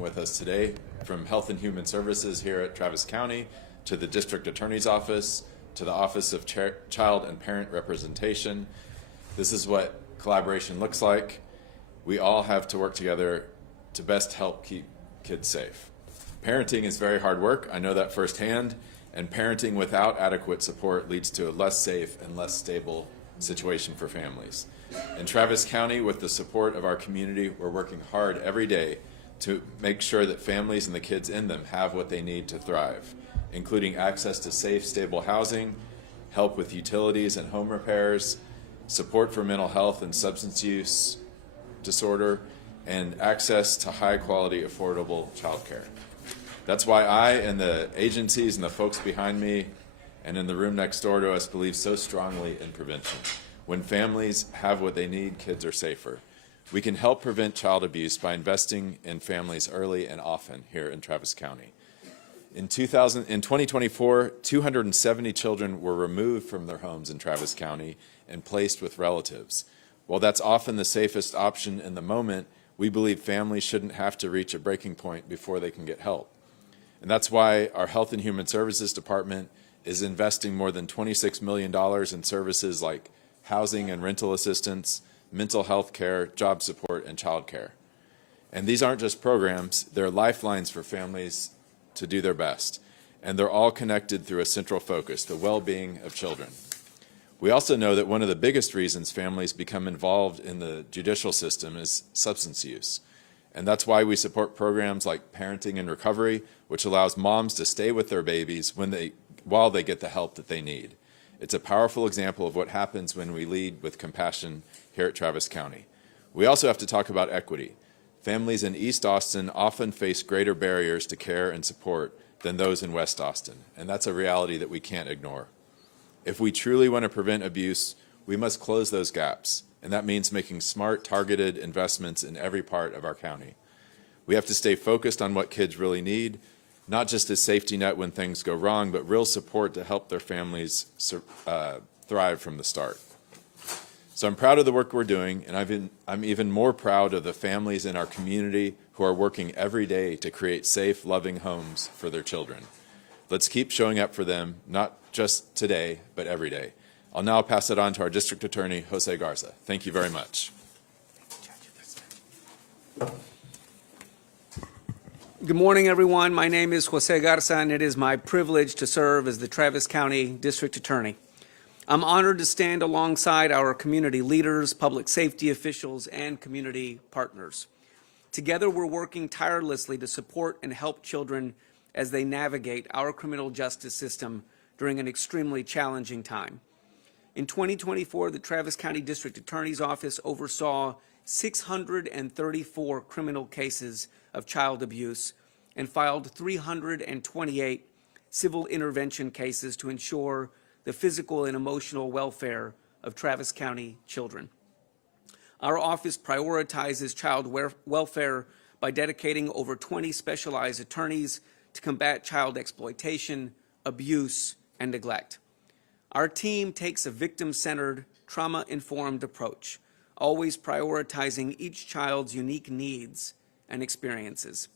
speaking with us today, from Health and Human Services here at Travis County, to the District Attorney's Office, to the Office of Child and Parent Representation. This is what collaboration looks like. We all have to work together to best help keep kids safe. Parenting is very hard work, I know that firsthand, and parenting without adequate support leads to a less safe and less stable situation for families. In Travis County, with the support of our community, we're working hard every day to make sure that families and the kids in them have what they need to thrive, including access to safe, stable housing, help with utilities and home repairs, support for mental health and substance use disorder, and access to high-quality, affordable childcare. That's why I and the agencies and the folks behind me and in the room next door to us believe so strongly in prevention. When families have what they need, kids are safer. We can help prevent child abuse by investing in families early and often here in Travis County. In 2024, 270 children were removed from their homes in Travis County and placed with relatives. While that's often the safest option in the moment, we believe families shouldn't have to reach a breaking point before they can get help. And that's why our Health and Human Services Department is investing more than $26 million in services like housing and rental assistance, mental health care, job support, and child care. And these aren't just programs, they're lifelines for families to do their best. And they're all connected through a central focus, the well-being of children. We also know that one of the biggest reasons families become involved in the judicial system is substance use. And that's why we support programs like Parenting in Recovery, which allows moms to stay with their babies while they get the help that they need. It's a powerful example of what happens when we lead with compassion here at Travis County. We also have to talk about equity. Families in East Austin often face greater barriers to care and support than those in West Austin, and that's a reality that we can't ignore. If we truly want to prevent abuse, we must close those gaps, and that means making smart, targeted investments in every part of our county. We have to stay focused on what kids really need, not just a safety net when things go wrong, but real support to help their families thrive from the start. So I'm proud of the work we're doing, and I'm even more proud of the families in our community who are working every day to create safe, loving homes for their children. Let's keep showing up for them, not just today, but every day. I'll now pass it on to our District Attorney, Jose Garza. Thank you very much. Good morning, everyone. My name is Jose Garza, and it is my privilege to serve as the Travis County District Attorney. I'm honored to stand alongside our community leaders, public safety officials, and community partners. Together, we're working tirelessly to support and help children as they navigate our criminal justice system during an extremely challenging time. In 2024, the Travis County District Attorney's Office oversaw 634 criminal cases of child abuse and filed 328 civil intervention cases to ensure the physical and emotional welfare of Travis County children. Our office prioritizes child welfare by dedicating over 20 specialized attorneys to combat child exploitation, abuse, and neglect. Our team takes a victim-centered, trauma-informed approach, always prioritizing each child's unique needs and experiences.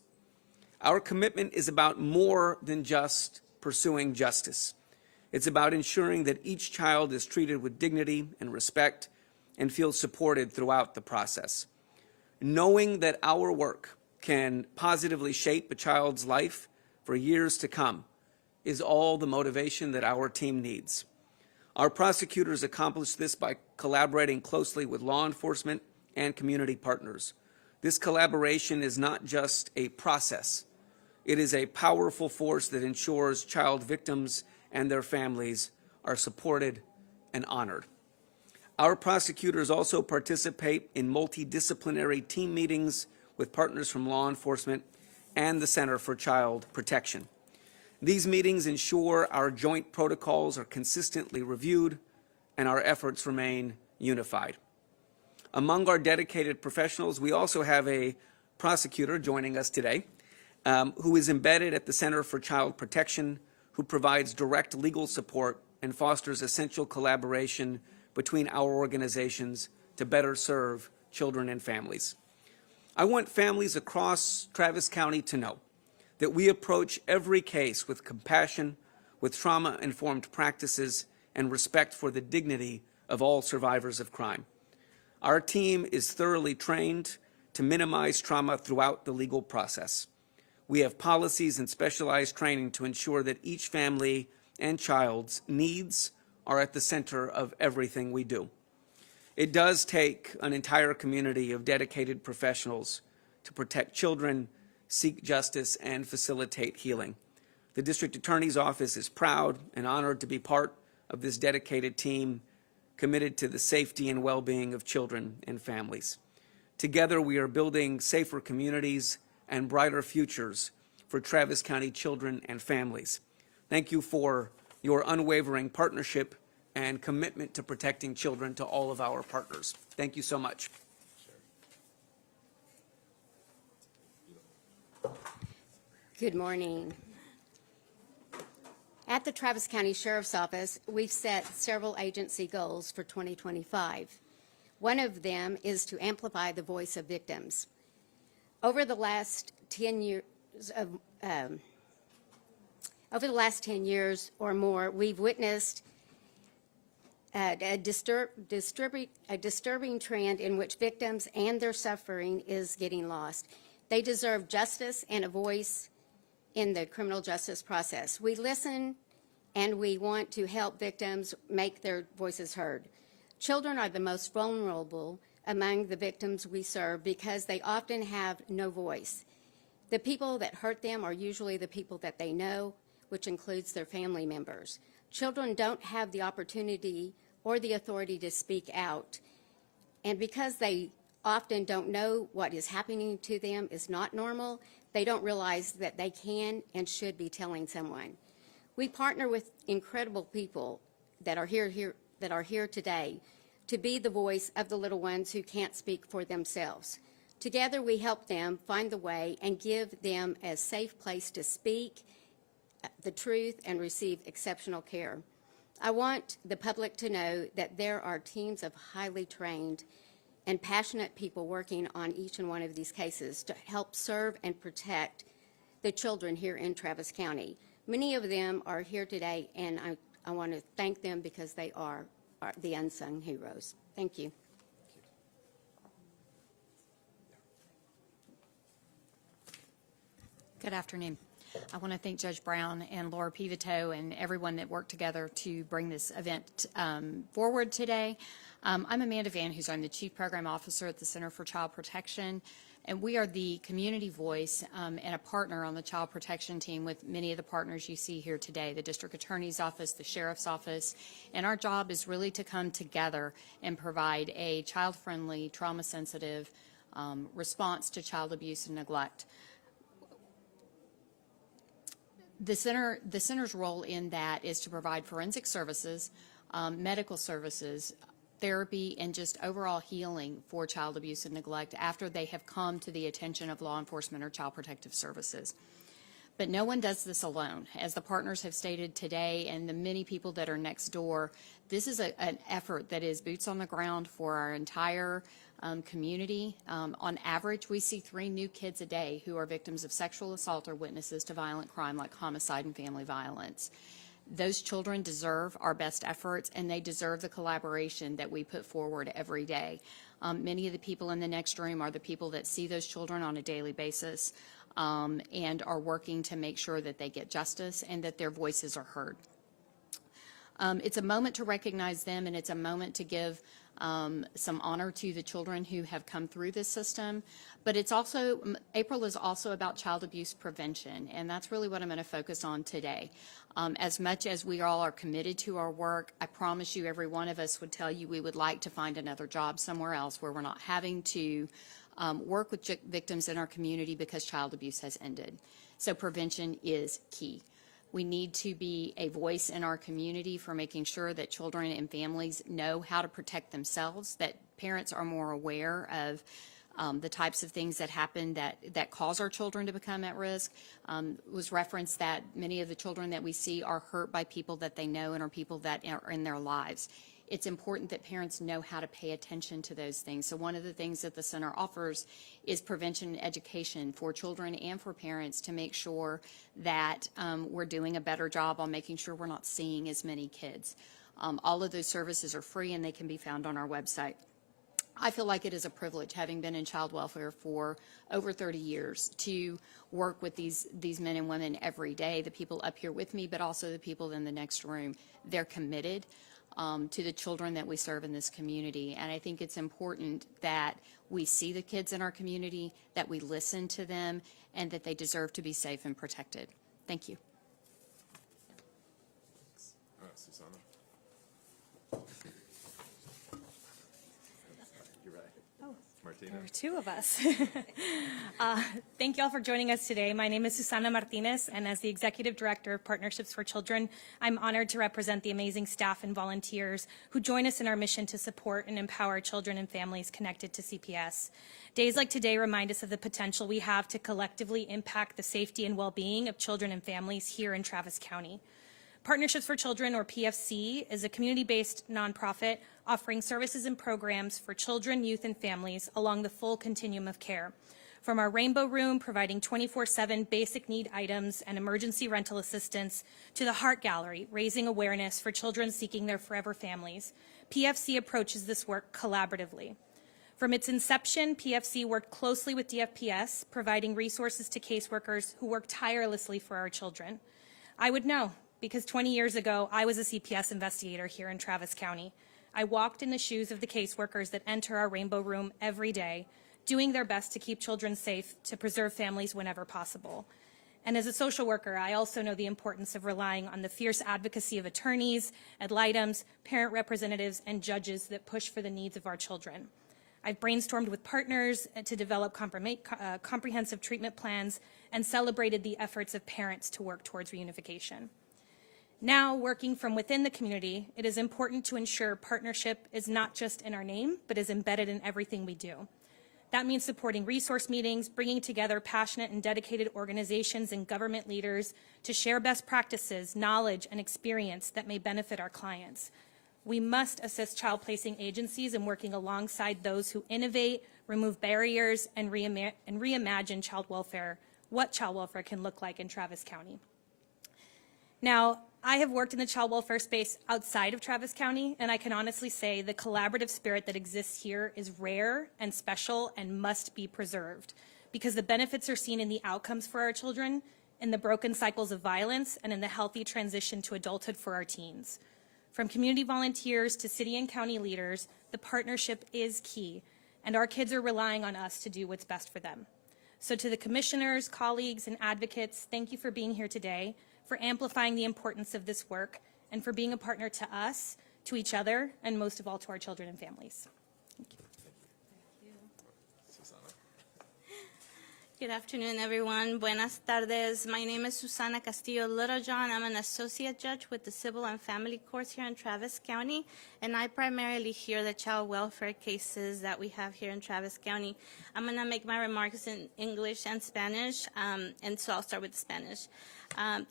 Our commitment is about more than just pursuing justice. It's about ensuring that each child is treated with dignity and respect and feels supported throughout the process. Knowing that our work can positively shape a child's life for years to come is all the motivation that our team needs. Our prosecutors accomplish this by collaborating closely with law enforcement and community partners. This collaboration is not just a process. It is a powerful force that ensures child victims and their families are supported and honored. Our prosecutors also participate in multidisciplinary team meetings with partners from law enforcement and the Center for Child Protection. These meetings ensure our joint protocols are consistently reviewed and our efforts remain unified. Among our dedicated professionals, we also have a prosecutor joining us today who is embedded at the Center for Child Protection, who provides direct legal support and fosters essential collaboration between our organizations to better serve children and families. I want families across Travis County to know that we approach every case with compassion, with trauma-informed practices, and respect for the dignity of all survivors of crime. Our team is thoroughly trained to minimize trauma throughout the legal process. We have policies and specialized training to ensure that each family and child's needs are at the center of everything we do. It does take an entire community of dedicated professionals to protect children, seek justice, and facilitate healing. The District Attorney's Office is proud and honored to be part of this dedicated team committed to the safety and well-being of children and families. Together, we are building safer communities and brighter futures for Travis County children and families. Thank you for your unwavering partnership and commitment to protecting children to all of our partners. Thank you so much. Good morning. At the Travis County Sheriff's Office, we've set several agency goals for 2025. One of them is to amplify the voice of victims. Over the last 10 years or more, we've witnessed a disturbing trend in which victims and their suffering is getting lost. They deserve justice and a voice in the criminal justice process. We listen and we want to help victims make their voices heard. Children are the most vulnerable among the victims we serve because they often have no voice. The people that hurt them are usually the people that they know, which includes their family members. Children don't have the opportunity or the authority to speak out, and because they often don't know what is happening to them is not normal, they don't realize that they can and should be telling someone. We partner with incredible people that are here today to be the voice of the little ones who can't speak for themselves. Together we help them find the way and give them a safe place to speak the truth and receive exceptional care. I want the public to know that there are teams of highly trained and passionate people working on each and one of these cases to help serve and protect the children here in Travis County. Many of them are here today, and I want to thank them because they are the unsung heroes. Thank you. Good afternoon. I want to thank Judge Brown and Laura Pivito and everyone that worked together to bring this event forward today. I'm Amanda Van Hoos. I'm the Chief Program Officer at the Center for Child Protection, and we are the community voice and a partner on the child protection team with many of the partners you see here today, the District Attorney's Office, the Sheriff's Office, and our job is really to come together and provide a child-friendly, trauma-sensitive response to child abuse and neglect. The center's role in that is to provide forensic services, medical services, therapy, and just overall healing for child abuse and neglect after they have come to the attention of law enforcement or child protective services. But no one does this alone. As the partners have stated today and the many people that are next door, this is an effort that is boots on the ground for our entire community. On average, we see 3 new kids a day who are victims of sexual assault or witnesses to violent crime like homicide and family violence. Those children deserve our best efforts, and they deserve the collaboration that we put forward every day. Many of the people in the next room are the people that see those children on a daily basis and are working to make sure that they get justice and that their voices are heard. It's a moment to recognize them, and it's a moment to give some honor to the children who have come through this system. But it's also, April is also about child abuse prevention, and that's really what I'm going to focus on today. As much as we all are committed to our work, I promise you every one of us would tell you we would like to find another job somewhere else where we're not having to work with victims in our community because child abuse has ended. So prevention is key. We need to be a voice in our community for making sure that children and families know how to protect themselves, that parents are more aware of the types of things that happen that cause our children to become at risk. It was referenced that many of the children that we see are hurt by people that they know and are people that are in their lives. it's important that parents know how to pay attention to those things. So one of the things that the center offers is prevention and education for children and for parents to make sure that we're doing a better job on making sure we're not seeing as many kids. All of those services are free and they can be found on our website. I feel like it is a privilege, having been in child welfare for over 30 years, to work with these men and women every day, the people up here with me, but also the people in the next room. They're committed to the children that we serve in this community, and I think it's important that we see the kids in our community, that we listen to them, and that they deserve to be safe and protected. Thank you. Susanna. You're right. Oh, Martina. there are two of us. Thank you all for joining us today. My name is Susana Martinez, and as the Executive Director of Partnerships for Children, I'm honored to represent the amazing staff and volunteers who join us in our mission to support and empower children and families connected to CPS. Days like today remind us of the potential we have to collectively impact the safety and well-being of children and families here in Travis County. Partnerships for Children, or PFC, is a community-based nonprofit offering services and programs for children, youth, and families along the full continuum of care. From our Rainbow Room, providing 24/7 basic need items and emergency rental assistance, to the Heart Gallery, raising awareness for children seeking their forever families, PFC approaches this work collaboratively. From its inception, PFC worked closely with DFPS, providing resources to caseworkers who work tirelessly for our children. I would know, because 20 years ago, I was a CPS investigator here in Travis County. I walked in the shoes of the caseworkers that enter our Rainbow Room every day, doing their best to keep children safe, to preserve families whenever possible. And as a social worker, I also know the importance of relying on the fierce advocacy of attorneys, ad litems, parent representatives, and judges that push for the needs of our children. I've brainstormed with partners to develop comprehensive treatment plans and celebrated the efforts of parents to work towards reunification. Now, working from within the community, it is important to ensure partnership is not just in our name, but is embedded in everything we do. That means supporting resource meetings, bringing together passionate and dedicated organizations and government leaders to share best practices, knowledge, and experience that may benefit our clients. We must assist child placing agencies in working alongside those who innovate, remove barriers, and reimagine child welfare, what child welfare can look like in Travis County. Now, I have worked in the child welfare space outside of Travis County, and I can honestly say the collaborative spirit that exists here is rare and special and must be preserved, because the benefits are seen in the outcomes for our children, in the broken cycles of violence, and in the healthy transition to adulthood for our teens. From community volunteers to city and county leaders, the partnership is key, and our kids are relying on us to do what's best for them. So to the commissioners, colleagues, and advocates, thank you for being here today, for amplifying the importance of this work, and for being a partner to us, to each other, and most of all to our children and families. Thank you. Susanna. Good afternoon, everyone. Buenas tardes. My name is Susana Castillo Littlejohn. I'm an associate judge with the Civil and Family Courts here in Travis County, and I primarily hear the child welfare cases that we have here in Travis County. I'm going to make my remarks in English and Spanish, and so I'll start with Spanish.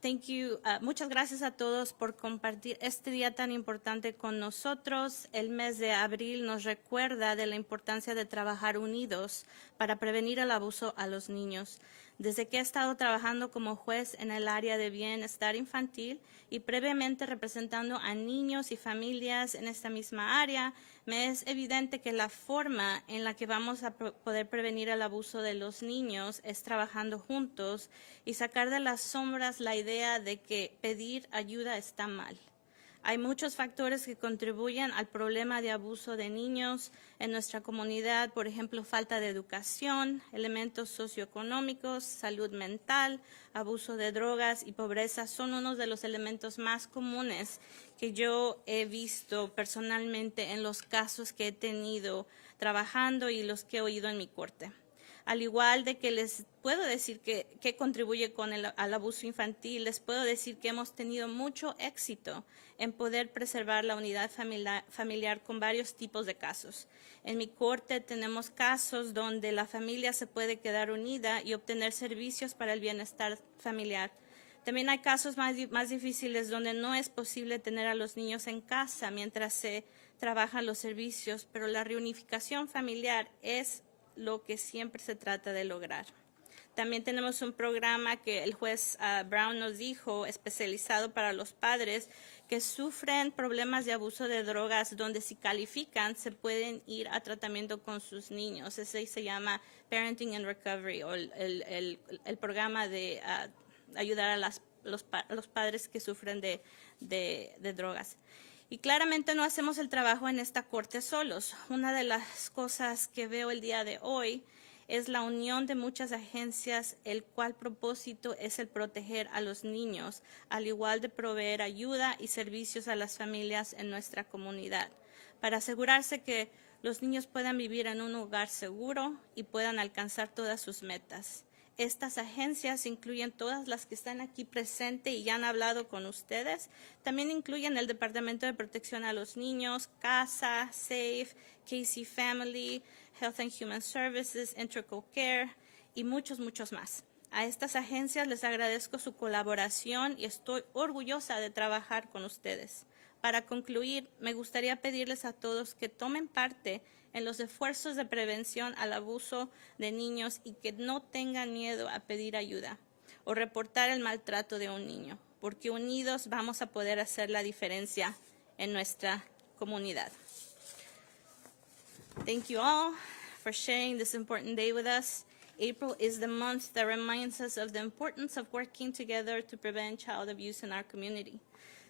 Thank you. Muchas gracias a todos por compartir este día tan importante con nosotros. El mes de abril nos recuerda de la importancia de trabajar unidos para prevenir el abuso a los niños. Desde que he estado trabajando como juez en el área de bienestar infantil y previamente representando a niños y familias en esta misma área, me es evidente que la forma en la que vamos a poder prevenir el abuso de los niños es trabajando juntos y sacar de las sombras la idea de que pedir ayuda está mal. Hay muchos factores que contribuyen al problema de abuso de niños en nuestra comunidad, por ejemplo, falta de educación, elementos socioeconómicos, salud mental, abuso de drogas y pobreza son unos de los elementos más comunes que yo he visto personalmente en los casos que he tenido trabajando y los que he oído en mi corte. Al igual de que les puedo decir que contribuye al abuso infantil, les puedo decir que hemos tenido mucho éxito en poder preservar la unidad familiar con varios tipos de casos. En mi corte tenemos casos donde la familia se puede quedar unida y obtener servicios para el bienestar familiar. También hay casos más difíciles donde no es posible tener a los niños en casa mientras se trabajan los servicios, pero la reunificación familiar es lo que siempre se trata de lograr. También tenemos un programa que el juez Brown nos dijo, especializado para los padres que sufren problemas de abuso de drogas, donde si califican se pueden ir a tratamiento con sus niños. Ese se llama Parenting and Recovery, o el programa de ayudar a los padres que sufren de drogas. Y claramente no hacemos el trabajo en esta corte solos. Una de las cosas que veo el día de hoy es la unión de muchas agencias, el cual propósito es el proteger a los niños, al igual de proveer ayuda y servicios a las familias en nuestra comunidad, para asegurarse que los niños puedan vivir en un hogar seguro y puedan alcanzar todas sus metas. Estas agencias incluyen todas las que están aquí presentes y ya han hablado con ustedes. También incluyen el Departamento de Protección a los Niños, CASA, SAFE, Casey Family, Health and Human Services, Integral Care y muchos más. A estas agencias les agradezco su colaboración y estoy orgullosa de trabajar con ustedes. Para concluir, me gustaría pedirles a todos que tomen parte en los esfuerzos de prevención al abuso de niños y que no tengan miedo a pedir ayuda o reportar el maltrato de un niño, porque unidos vamos a poder hacer la diferencia en nuestra comunidad. Thank you all for sharing this important day with us. April is the month that reminds us of the importance of working together to prevent child abuse in our community.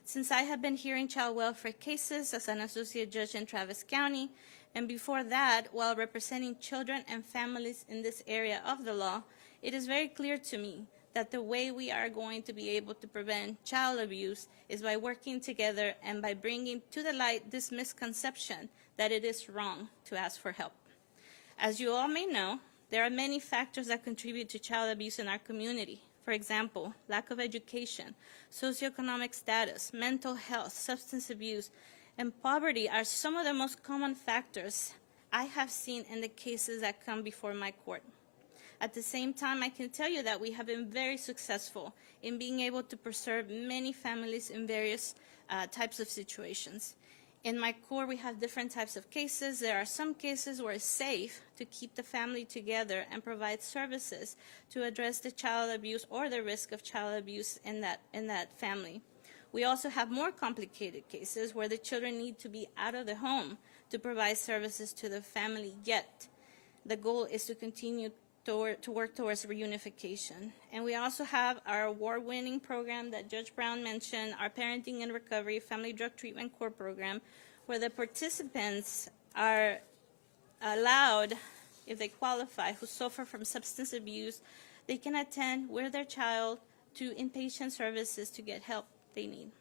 Since I have been hearing child welfare cases as an associate judge in Travis County, and before that, while representing children and families in this area of the law, it is very clear to me that the way we are going to be able to prevent child abuse is by working together and by bringing to the light this misconception that it is wrong to ask for help. As you all may know, there are many factors that contribute to child abuse in our community. For example, lack of education, socioeconomic status, mental health, substance abuse, and poverty are some of the most common factors I have seen in the cases that come before my court. At the same time, I can tell you that we have been very successful in being able to preserve many families in various types of situations. In my court, we have different types of cases. There are some cases where it's safe to keep the family together and provide services to address the child abuse or the risk of child abuse in that family. We also have more complicated cases where the children need to be out of the home to provide services to the family, yet the goal is to continue to work towards reunification. And we also have our award-winning program that Judge Brown mentioned, our Parenting and Recovery Family Drug Treatment Core program, where the participants are allowed, if they qualify, who suffer from substance abuse, they can attend with their child to inpatient services to get help they need.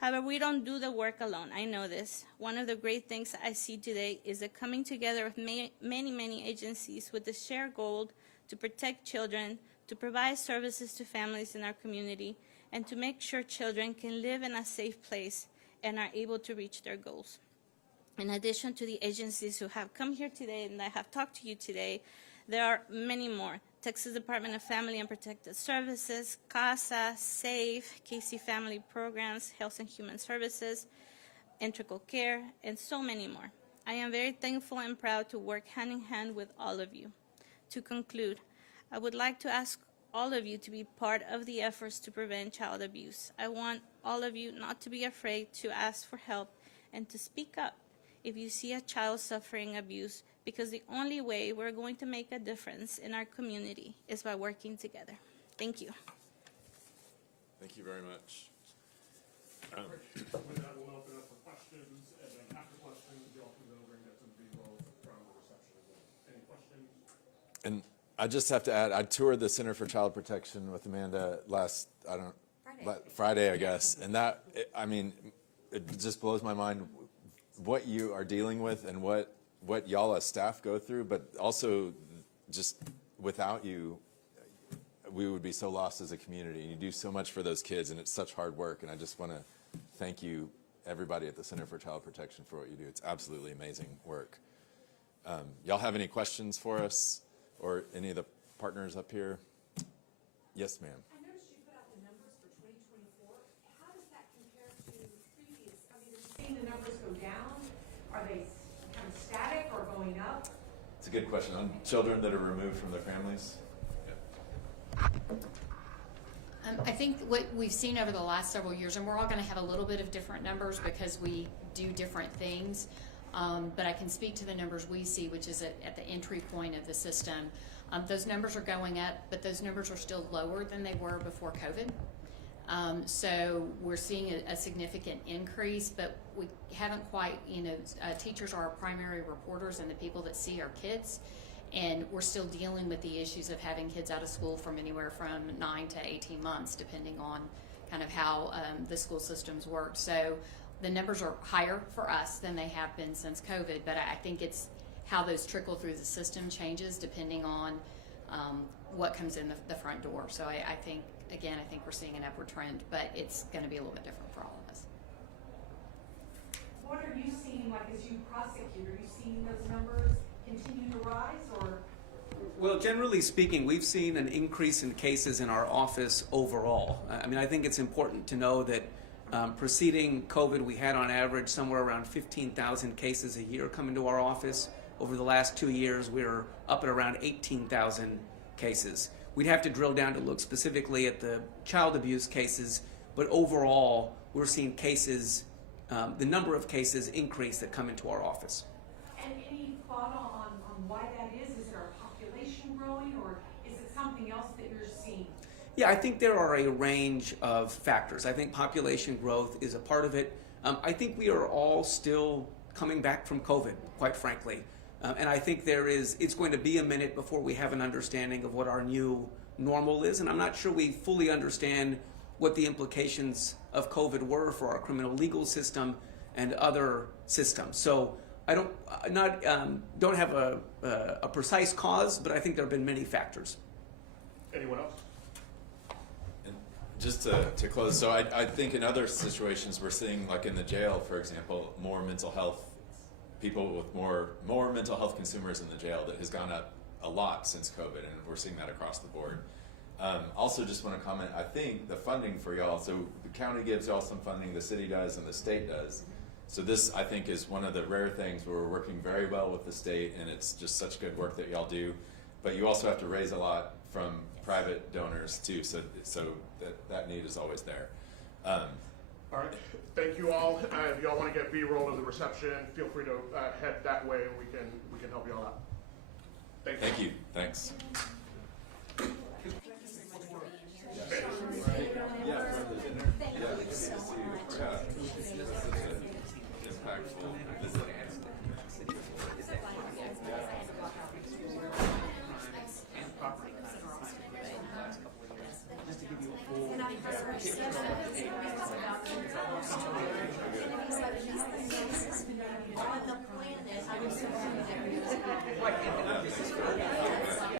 However, we don't do the work alone. I know this. One of the great things I see today is the coming together of many agencies with the shared goal to protect children, to provide services to families in our community, and to make sure children can live in a safe place and are able to reach their goals. In addition to the agencies who have come here today and I have talked to you today, there are many more. Texas Department of Family and Protective Services, CASA, SAFE, Casey Family Programs, Health and Human Services, Integral Care, and so many more. I am very thankful and proud to work hand in hand with all of you. To conclude, I would like to ask all of you to be part of the efforts to prevent child abuse. I want all of you not to be afraid to ask for help and to speak up if you see a child suffering abuse, because the only way we're going to make a difference in our community is by working together. Thank you. Thank you very much. With that, we'll open up for questions, and then after questions, y'all can go over and get some B-roll from the reception as well. Any questions? And I just have to add, I toured the Center for Child Protection with Amanda Friday, I guess. And that, it just blows my mind what you are dealing with and what y'all as staff go through, but also just without you, we would be so lost as a community. And you do so much for those kids, and it's such hard work. And I just want to thank you, everybody at the Center for Child Protection, for what you do. It's absolutely amazing work. Y'all have any questions for us or any of the partners up here? Yes, ma'am. I noticed you put out the numbers for 2024. How does that compare to previous? I mean, are you seeing the numbers go down Are they kind of static or going up? It's a good question. On children that are removed from their families? I think what we've seen over the last several years, and we're all going to have a little bit of different numbers because we do different things, but I can speak to the numbers we see, which is at the entry point of the system. Those numbers are going up, but those numbers are still lower than they were before COVID. So we're seeing a significant increase, but we haven't quite, teachers are our primary reporters and the people that see our kids. And we're still dealing with the issues of having kids out of school from anywhere from 9 to 18 months, depending on kind of how the school systems work. So the numbers are higher for us than they have been since COVID, but I think it's how those trickle through the system changes depending on what comes in the front door. So I think, again, I think we're seeing an upward trend, but it's going to be a little bit different for all of us. What are you seeing, like as you prosecute? Are you seeing those numbers continue to rise, or? Well, generally speaking, we've seen an increase in cases in our office overall. I mean, I think it's important to know that preceding COVID, we had on average somewhere around 15,000 cases a year come into our office. Over the last 2 years, we're up at around 18,000 cases. We'd have to drill down to look specifically at the child abuse cases, but overall, we're seeing cases, the number of cases increase that come into our office. And any thought on why that is? Is there a population growing, or is it something else that you're seeing? Yeah, I think there are a range of factors. I think population growth is a part of it. I think we are all still coming back from COVID, quite frankly. And I think it's going to be a minute before we have an understanding of what our new normal is. And I'm not sure we fully understand what the implications of COVID were for our criminal legal system and other systems. So I don't have a precise cause, but I think there have been many factors. Anyone else? And just to close, so I think in other situations we're seeing, like in the jail, for example, more mental health, people with more mental health consumers in the jail. That has gone up a lot since COVID, and we're seeing that across the board. Also just want to comment, I think the funding for y'all, so the county gives y'all some funding, the city does, and the state does. So this, I think, is one of the rare things where we're working very well with the state, and it's just such good work that y'all do. But you also have to raise a lot from private donors too, so that need is always there. All right, thank you all. If y'all want to get B-roll of the reception, feel free to head that way, and we can help y'all out. Thank you. Thank you. Thanks. Just to give you a full